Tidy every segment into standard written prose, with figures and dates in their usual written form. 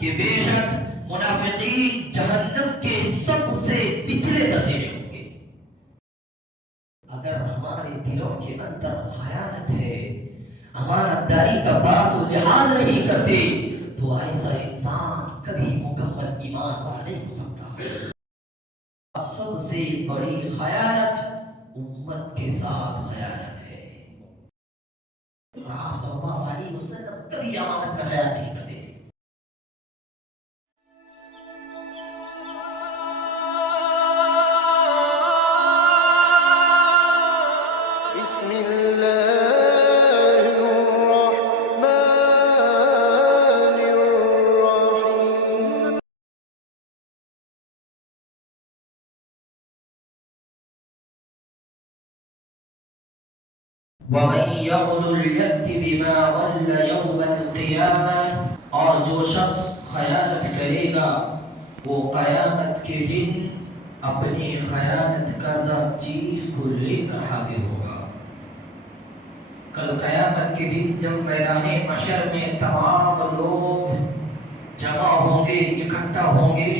کہ بے شک منافقین جہنم کے سب سے نچلے درجے میں ہوں گے۔ اگر ہمارے دلوں کے اندر خیانت ہے، امانت داری کا باس و لحاظ نہیں کرتے، تو ایسا انسان کبھی مکمل ایمان والا نہیں ہو سکتا۔ سب سے بڑی خیانت امت کے ساتھ خیانت ہے۔ آپ صلی اللہ علیہ وسلم کبھی امانت میں خیانت نہیں کرتے تھے۔ بسم اللہ الرحمن الرحیم۔ وَمَن يَغْلُلْ يَأْتِ بِمَا غَلَّ يَوْمَ الْقِيَامَةِ، اور جو شخص خیانت کرے گا وہ قیامت کے دن اپنی خیانت کردہ چیز کو لے کر حاضر ہوگا۔ کل قیامت کے دن جب میدان محشر میں تمام لوگ جمع ہوں گے، اکٹھا ہوں گے،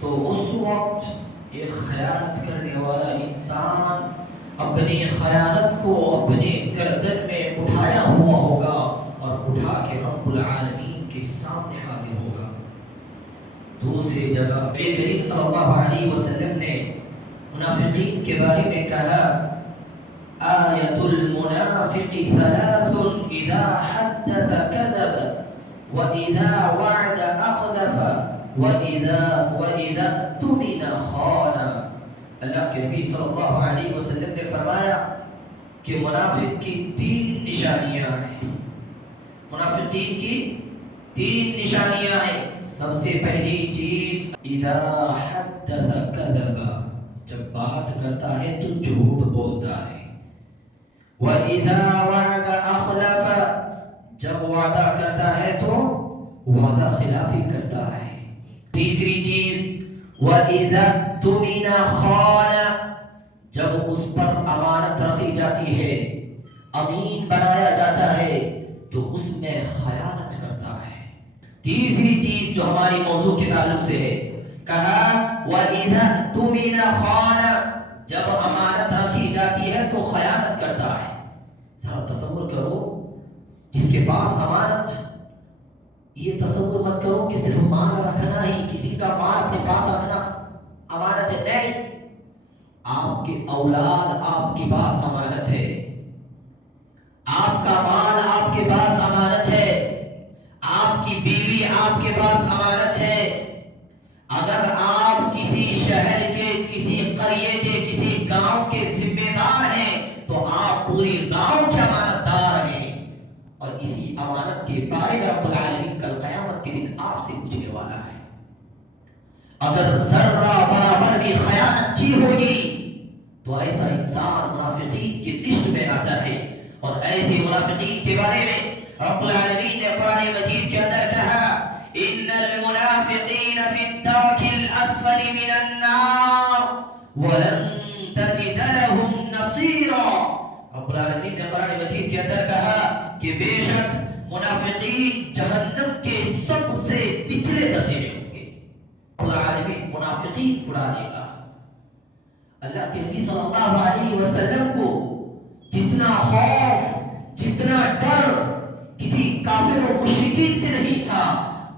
تو اس وقت ایک خیانت کرنے والا انسان اپنی خیانت کو اپنے گردن میں اٹھایا ہوا ہوگا اور اٹھا کے رب العالمین کے سامنے حاضر ہوگا۔ دوسری جگہ نبی کریم صلی اللہ علیہ وسلم نے منافقین کے بارے میں کہا، آیت المنافق ثلاث اذا حدث کذب واذا وعد اخلف واذا اؤتمن خان۔ اللہ کے نبی صلی اللہ علیہ وسلم نے فرمایا کہ منافق کی تین نشانیاں ہیں۔ منافقین کی تین نشانیاں ہیں۔ سب سے پہلی چیز اذا حدث کذب، جب بات کرتا ہے تو جھوٹ بولتا ہے۔ وَإِذَا وَعَدَ أَخْلَفَ، جب وعدہ کرتا ہے تو وعدہ خلافی کرتا ہے۔ تیسری چیز وَإِذَا اؤْتُمِنَ خَانَ، جب اس پر امانت رکھی جاتی ہے، امین بنایا جاتا ہے تو اس میں خیانت کرتا ہے۔ تیسری چیز جو ہماری موضوع کے تعلق سے ہے، کہا وَإِذَا اؤْتُمِنَ خَانَ، جب امانت رکھی جاتی ہے تو خیانت کرتا ہے۔ ذرا تصور کرو، جس کے پاس امانت، یہ تصور مت کرو کہ صرف مال رکھنا ہی، کسی کا مال اپنے پاس رکھنا امانت ہے، نہیں۔ آپ کے اولاد آپ کے پاس امانت ہے، آپ کا مال آپ کے پاس امانت ہے، آپ کی بیوی آپ کے پاس امانت ہے۔ اگر آپ کسی شہر کے، کسی قریے کے، کسی گاؤں کے ذمہ دار ہیں تو آپ پوری گاؤں کے امانت دار ہیں، اور اسی امانت کے بارے میں رب العالمین کل قیامت کے دن آپ سے پوچھنے والا ہے۔ اگر ذرہ برابر بھی خیانت کی ہوگی تو ایسا انسان منافقین کی لسٹ میں آتا ہے، اور ایسے منافقین کے بارے میں رب العالمین نے قرآن مجید کے اندر کہا، ان المنافقین فی الدرک الاسفل من النار ولن تجد لهم نصیرا۔ رب العالمین نے قرآن مجید کے اندر کہا کہ بے شک منافقین جہنم کے سب سے نچلے درجے میں ہوں گے۔ رب العالمین منافقین اڑا لے گا۔ اللہ کے نبی صلی اللہ علیہ وسلم کو جتنا خوف، جتنا ڈر کسی کافر و مشرکین سے نہیں تھا،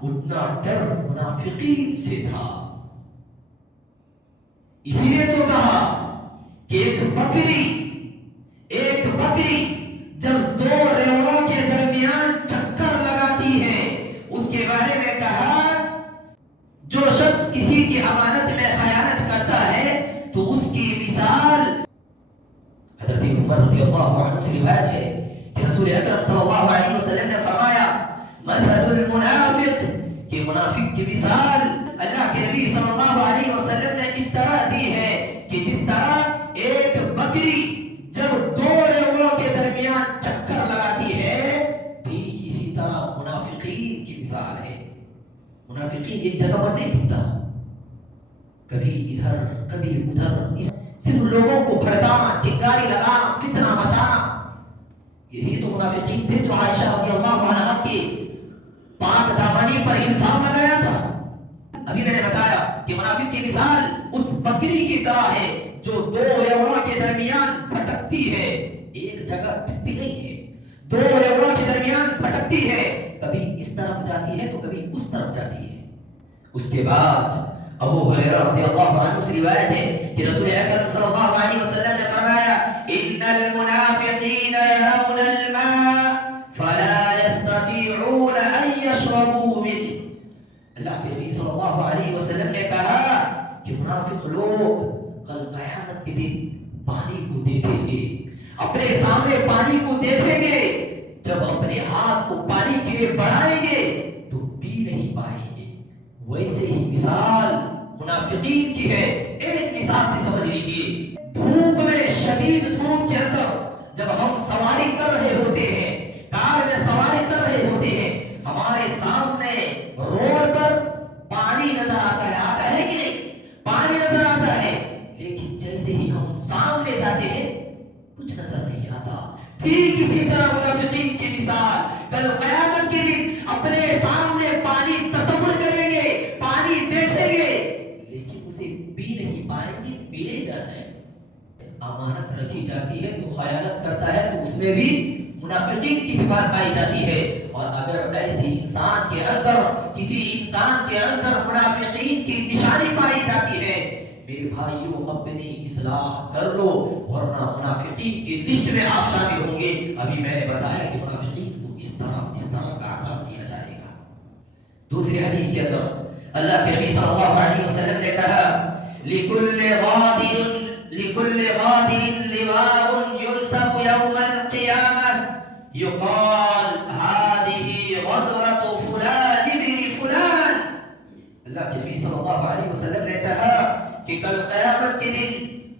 اتنا ڈر منافقین سے تھا۔ اسی لیے تو کہا کہ ایک بکری جب دو ریوڑوں کے درمیان چکر لگاتی ہے، اس کے بارے میں کہا جو شخص کسی کی امانت میں خیانت کرتا ہے تو اس کی مثال، حضرت عمر رضی اللہ عنہ سے روایت ہے کہ رسول اکرم صلی اللہ علیہ وسلم نے فرمایا، مثل المنافق، کہ منافق کی مثال اللہ کے نبی صلی اللہ علیہ وسلم نے اس طرح دی ہے کہ جس طرح ایک بکری جب دو ریوڑوں کے درمیان چکر لگاتی ہے، ٹھیک اسی طرح منافقین کی مثال ہے۔ منافقین ایک جگہ پر نہیں ٹکتا، کبھی ادھر کبھی ادھر، صرف لوگوں کو بھڑکانا، چنگاری لگانا، فتنہ مچانا، یہی تو منافقین تھے جو عائشہ رضی اللہ عنہا کے پاک دامنی پر الزام لگایا تھا۔ اس بکری کی طرح ہے جو دو ریوڑوں کے درمیان بھٹکتی ہے، ایک جگہ ٹکتی نہیں ہے، دو ریوڑوں کے درمیان بھٹکتی ہے، کبھی اس طرف جاتی ہے تو کبھی اس طرف جاتی ہے۔ اس کے بعد ابو ہریرہ رضی اللہ عنہ سے روایت ہے کہ رسول اکرم صلی اللہ علیہ وسلم نے فرمایا ان المنافقین يرون الماء فلا يستطيعون ان يشربوا منه۔ اللہ کے نبی صلی اللہ علیہ وسلم نے کہا کہ منافق لوگ کل قیامت کے دن پانی کو دیکھیں گے، اپنے سامنے پانی کو دیکھیں گے، جب اپنے ہاتھ کو پانی کے لیے بڑھائیں گے تو پی نہیں پائیں گے۔ ویسے ہی مثال منافقین کی ہے، ایک مثال سے سمجھ لیجئے، دھوپ میں، شدید دھوپ کے اندر جب ہم سواری کر رہے ہوتے ہیں، کار میں سواری کر رہے ہوتے ہیں، ہمارے سامنے روڈ پر پانی نظر آتا ہے کہ نہیں؟ پانی نظر آتا ہے، لیکن جیسے ہی ہم سامنے جاتے ہیں کچھ نظر نہیں آتا۔ پھر کسی طرح منافقین کی مثال کل قیامت کے دن اپنے سامنے پانی تصور کریں گے، پانی دیکھیں گے، لیکن اسے پی نہیں پائیں گے، پیے گا نہیں۔ امانت رکھی جاتی ہے تو خیانت کرتا ہے، تو اس میں بھی منافقین کی صفات پائی جاتی ہے۔ اور اگر ایسی انسان کے اندر، کسی انسان کے اندر منافقین کی نشانی پائی جاتی ہے، میرے بھائیوں اپنی اصلاح کر لو، ورنہ منافقین کی لسٹ میں آپ شامل ہوں گے۔ ابھی میں نے بتایا کہ منافقین کو اس طرح کا عذاب دیا جائے گا۔ دوسری حدیث کے اندر اللہ کے نبی صلی اللہ علیہ وسلم نے کہا لِكُلِّ غَادِرٍ لِوَاءٌ يُنْسَبُ يَوْمَ الْقِيَامَةِ يُقَالُ هَذِهِ غَدْرَةُ فُلَانِ بِنِ فُلَانٍ۔ اللہ کے نبی صلی اللہ علیہ وسلم نے کہا کہ کل قیامت کے دن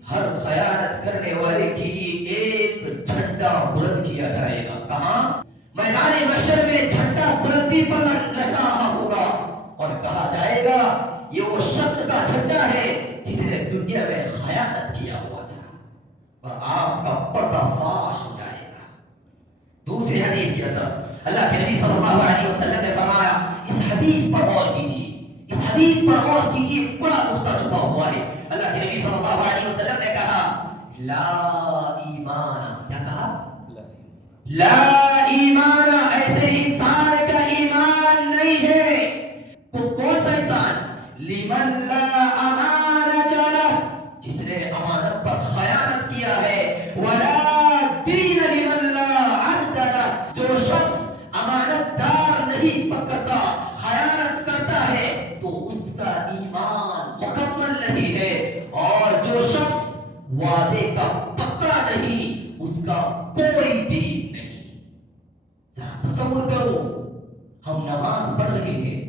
ہر خیانت کرنے والے کے لیے ایک جھنڈا بلند کیا جائے گا۔ کہاں؟ میدان محشر میں جھنڈا بلندی پر لہرا رہا ہوگا، اور کہا جائے گا یہ وہ شخص کا جھنڈا ہے جس نے دنیا میں خیانت کیا ہوا تھا، اور آپ کا پردہ فاش ہو جائے گا۔ دوسری حدیث کے اندر اللہ کے نبی صلی اللہ علیہ وسلم نے فرمایا، اس حدیث پر غور کیجیے، اس حدیث پر غور کیجیے، بڑا نقطہ چھپا ہوا ہے۔ اللہ کے نبی صلی اللہ علیہ وسلم نے کہا لا ایمان، کیا کہا؟ لا ایمان، ایسے انسان کا ایمان نہیں ہے۔ کون سا انسان؟ لمن لا امانۃ لہ، جس نے امانت پر خیانت کیا ہے، ولا دین لمن لا عہد لہ، جو شخص امانت دار نہیں پکڑتا، خیانت کرتا ہے، تو اس کا ایمان مکمل نہیں ہے۔ اور جو شخص وعدے کا پکا نہیں، اس کا کوئی دین نہیں۔ ذرا تصور کرو، ہم نماز پڑھ رہے ہیں،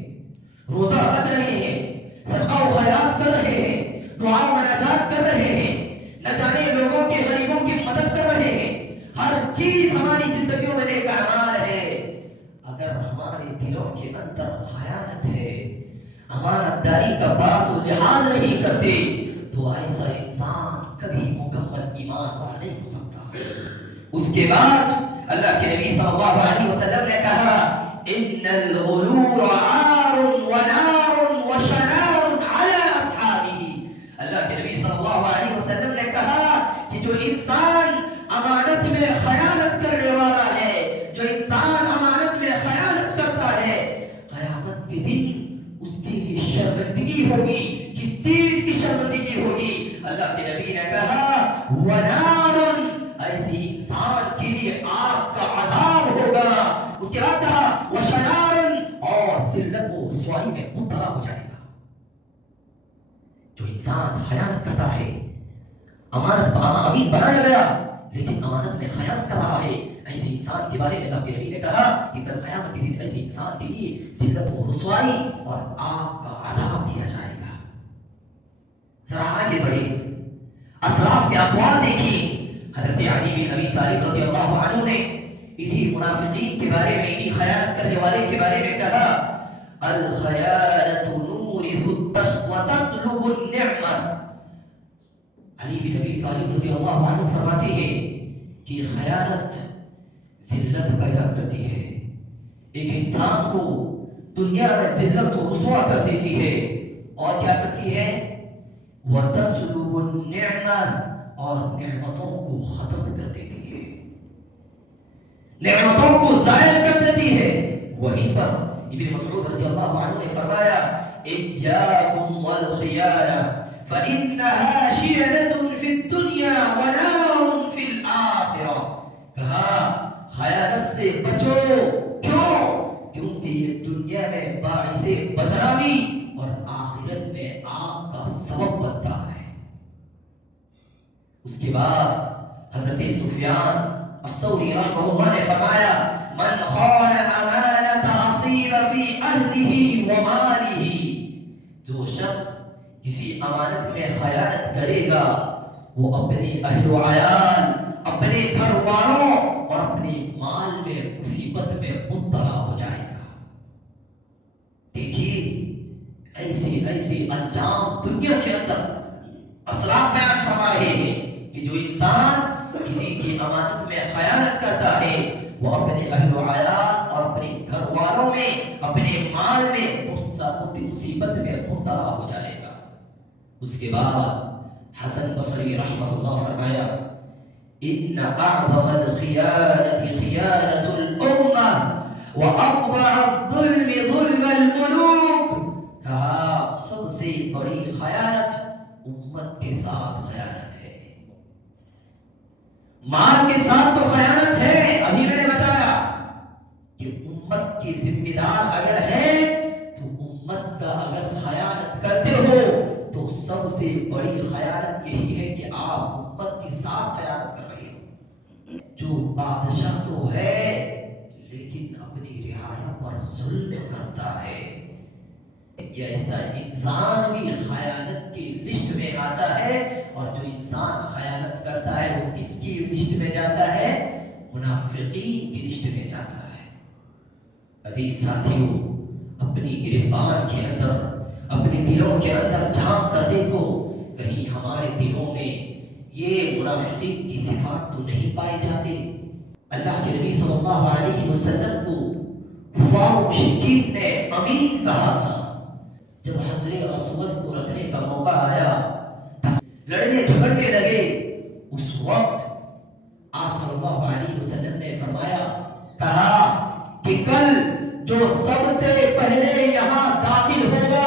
روزہ رکھ رہے ہیں، صدقہ و خیرات کر رہے ہیں، دعا و مناجات کر رہے ہیں، نہ جانے لوگوں کے غریبوں کی مدد کر رہے ہیں، ہر چیز ہماری زندگیوں میں نیک اعمال ہے۔ اگر ہمارے دلوں کے اندر خیانت ہے، امانت داری کا باس و لحاظ نہیں کرتے، تو ایسا انسان کبھی مکمل ایمان والا نہیں ہو سکتا۔ اس کے بعد اللہ کے نبی صلی اللہ علیہ وسلم نے کہا ان الغرور عار ونار وشنار علی اصحابہ۔ اللہ کے نبی صلی اللہ علیہ وسلم نے کہا کہ جو انسان امانت میں خیانت کرنے والا ہے، جو انسان امانت میں خیانت کرتا ہے، قیامت کے دن اس کے لیے شرمندگی ہوگی۔ کس چیز کی شرمندگی ہوگی؟ اللہ کے نبی نے کہا ونار، ایسی انسان کے لیے آگ کا عذاب ہوگا۔ اس کے بعد کہا وشنار، اور ذلت و رسوائی میں مبتلا ہو جائے گا۔ جو انسان خیانت کرتا ہے، امانت امین بنایا گیا لیکن امانت میں خیانت کر رہا ہے، ایسے انسان کے بارے میں اللہ کے نبی نے کہا کہ کل قیامت کے دن ایسے انسان کے لیے ذلت و رسوائی اور آگ کا عذاب دیا جائے گا۔ ذرا آگے بڑھے، اسلاف کے اقوال دیکھیے۔ حضرت علی بن ابی طالب رضی اللہ عنہ نے انہی منافقین کے بارے میں، انہی خیانت کرنے والے کے بارے میں کہا الخیانۃ نورث وتسلب النعمہ۔ علی بن ابی طالب رضی اللہ عنہ فرماتے ہیں کہ خیانت ذلت پیدا کرتی ہے، ایک انسان کو دنیا میں ذلت و رسوا کر دیتی ہے، اور کیا کرتی ہے؟ وَتَسْلُبُ النِّعْمَةَ اور نعمتوں کو ختم کر دیتی ہے، نعمتوں کو زائل کر دیتی ہے۔ وہیں پر ابن مسعود رضی اللہ عنہ نے فرمایا اِيَّاكُمْ وَالْخِيَانَةَ فَإِنَّهَا شِعْلَةٌ فِي الدُّنْيَا وَنَارٌ فِي الْآخِرَةِ، کہا خیانت سے بچو، کیوں؟ کیونکہ یہ دنیا میں باعث بدنامی اور آخرت میں آگ کا سبب بنتا ہے۔ اس کے بعد حضرت سفیان الثوری رحمہ اللہ نے فرمایا من خان امانت اصیب فی اہلہ ومالہ، جو شخص کسی امانت میں خیانت کرے گا وہ اپنے اہل و عیال، اپنے گھر والوں اور اپنے مال میں مصیبت میں مبتلا ہو جائے گا۔ دیکھیے ایسے ایسے انجام دنیا کے اندر اسلاف بیان فرما رہے ہیں کہ جو انسان کسی کی امانت میں خیانت کرتا ہے وہ اپنے اہل و عیال اور اپنے گھر والوں میں، اپنے مال میں مصیبت میں مبتلا ہو جائے گا۔ اس کے بعد حسن بصری رحمہ اللہ فرمایا ان اعظم الخیانة خیانة الامة وافظع الظلم ظلم الملوک، کہا سب سے بڑی خیانت امت کے ساتھ خیانت ہے۔ مال کے ساتھ تو خیانت ہے، ابھی میں نے بتایا کہ امت کی ذمہ دار اگر ہے تو امت کا اگر خیانت کرتے ہو تو سب سے بڑی خیانت یہی ہے کہ آپ امت کے ساتھ خیانت کر رہے ہو۔ جو بادشاہ تو ہے لیکن اپنی رعایا پر ظلم کرتا ہے، یہ ایسا انسان بھی خیانت کی لسٹ میں آتا ہے، اور جو انسان خیانت کرتا ہے وہ کس کی لسٹ میں جاتا ہے؟ منافقین کی لسٹ میں جاتا ہے۔ عزیز ساتھیوں، اپنی گریبان کے اندر، اپنے دلوں کے اندر جھانک کر دیکھو، کہیں ہمارے دلوں میں یہ منافقین کی صفات تو نہیں پائی جاتی؟ اللہ کے نبی صلی اللہ علیہ وسلم کو کفار و مشرکین نے امین کہا تھا۔ جب حضر اسود کو رکھنے کا موقع آیا، لڑنے جھگڑنے لگے، اس وقت آپ صلی اللہ علیہ وسلم نے فرمایا، کہا کہ کل جو سب سے پہلے یہاں داخل ہوگا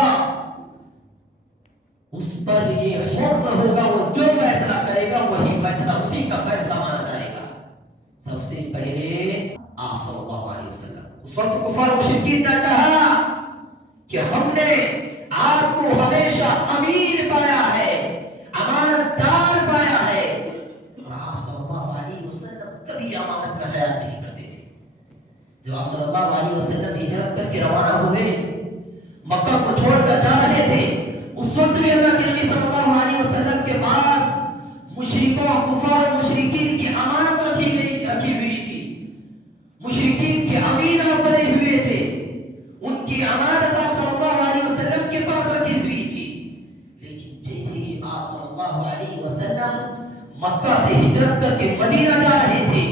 اس پر یہ حکم ہوگا، وہ جو فیصلہ کرے گا وہی فیصلہ اسی کا فیصلہ مانا جائے گا۔ سب سے پہلے آپ صلی اللہ علیہ وسلم، اس وقت کفار مشرکین نے کہا کہ ہم نے آپ کو ہمیشہ امین پایا ہے، امانت دار پایا ہے، اور آپ صلی اللہ علیہ وسلم کبھی امانت میں خیال نہیں کرتے تھے۔ جب آپ صلی اللہ علیہ وسلم ہجرت کر کے روانہ ہوئے، مکہ کو چھوڑ کر جا رہے تھے، اس وقت بھی اللہ کے نبی صلی اللہ علیہ وسلم کے پاس مشرکوں، کفار و مشرکین کی امانت رکھی ہوئی تھی، مشرکین کے امین آپ بنے ہوئے تھے، ان کی امانت آپ صلی اللہ علیہ وسلم کے پاس رکھی ہوئی تھی۔ لیکن جیسے ہی آپ صلی اللہ علیہ وسلم مکہ سے ہجرت کر کے مدینہ جا رہے تھے،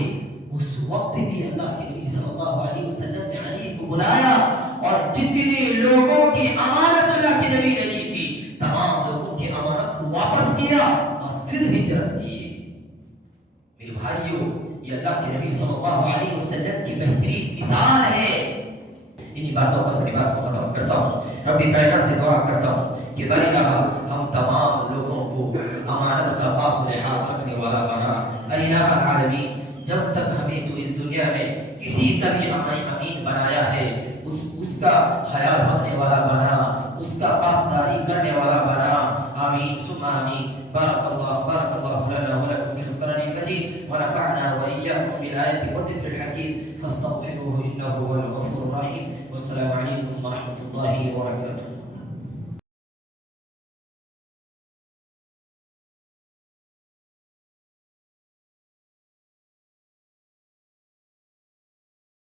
اس وقت بھی اللہ کے نبی صلی اللہ علیہ وسلم نے علی کو بلایا، اور جتنے لوگوں کی امانت اللہ کے نبی نے لی تھی تمام لوگوں کی امانت کو واپس کیا اور پھر ہجرت کی۔ میرے بھائیوں، یہ اللہ کے نبی صلی اللہ علیہ وسلم کی بہترین مثال ہے۔ انہی باتوں پر اپنی بات کو ختم کرتا ہوں۔ ربی کائنات سے دعا کرتا ہوں کہ بارگاہ ہم تمام لوگوں کو امانت کا پاس و لحاظ رکھنے والا بنا۔ اے الہ العالمین، جب تک ہمیں تو اس دنیا میں کسی کا بھی امین بنایا ہے، اس کا خیال رکھنے والا بنا، اس کا پاسداری کرنے والا بنا۔ آمین ثم آمین۔ بارک اللہ لنا ولکم فی القرآن المجید، ونفعنا وإياكم بالآیات والذکر الحکیم، فاستغفروه إنه هو الغفور الرحیم۔ والسلام علیکم ورحمۃ اللہ وبرکاتہ۔